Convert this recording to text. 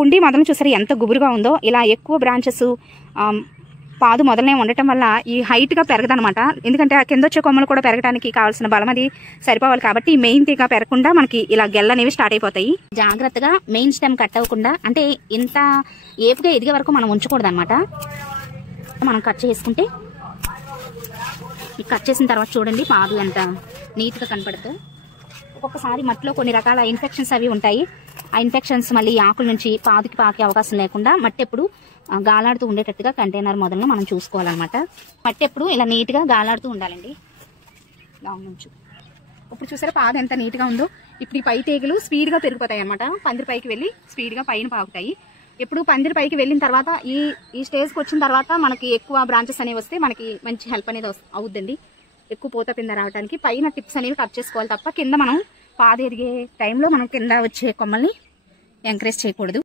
కుండీ మొదలు చూసారు ఎంత గుబురుగా ఉందో. ఇలా ఎక్కువ బ్రాంచెస్ పాదు మొదలనే ఉండటం వల్ల ఈ హైట్గా పెరగదనమాట. ఎందుకంటే ఆ కింద వచ్చే కొమ్మలు కూడా పెరగడానికి కావాల్సిన బలం అది సరిపోవాలి. కాబట్టి మెయిన్ తీగ పెరగకుండా మనకి ఇలా గెల్ల అనేవి స్టార్ట్ అయిపోతాయి. జాగ్రత్తగా మెయిన్ స్టెమ్ కట్ అవ్వకుండా, అంటే ఇంత ఏపుగా ఎదిగే వరకు మనం ఉంచకూడదు అనమాట. మనం కట్ చేసుకుంటే, కట్ చేసిన తర్వాత చూడండి పాదు ఎంత నీట్గా కనపడుతుంది. ఒక్కొక్కసారి మట్టిలో కొన్ని రకాల ఇన్ఫెక్షన్స్ అవి ఉంటాయి. ఆ ఇన్ఫెక్షన్స్ మళ్ళీ ఆకుల నుంచి పాదుకి పాకే అవకాశం లేకుండా మట్టి ఎప్పుడు గాలాడుతూ ఉండేటట్టుగా కంటైనర్ మొదలను మనం చూసుకోవాలన్నమాట. మట్టి ఎప్పుడు ఇలా నీట్గా గాలాడుతూ ఉండాలండి లాంగ్ నుంచి. ఇప్పుడు చూసారా పాదు ఎంత నీట్గా ఉందో. ఇప్పుడు ఈ పై తీగలు స్పీడ్గా పెరిగిపోతాయి అనమాట. పందిరి పైకి వెళ్ళి స్పీడ్గా పైన పాకుతాయి. ఎప్పుడు పందిరి పైకి వెళ్ళిన తర్వాత ఈ స్టేజ్కి వచ్చిన తర్వాత మనకి ఎక్కువ బ్రాంచెస్ అనేవి వస్తే మనకి మంచి హెల్ప్ అనేది అవుద్దండి. ఎక్కువ పూత పింద రావడానికి పైన టిప్స్ అనేవి కట్ చేసుకోవాలి తప్ప కింద మనం పాదు ఎదిగే టైంలో మనం కింద వచ్చే కొమ్మల్ని ఎంకరేజ్ చేయకూడదు.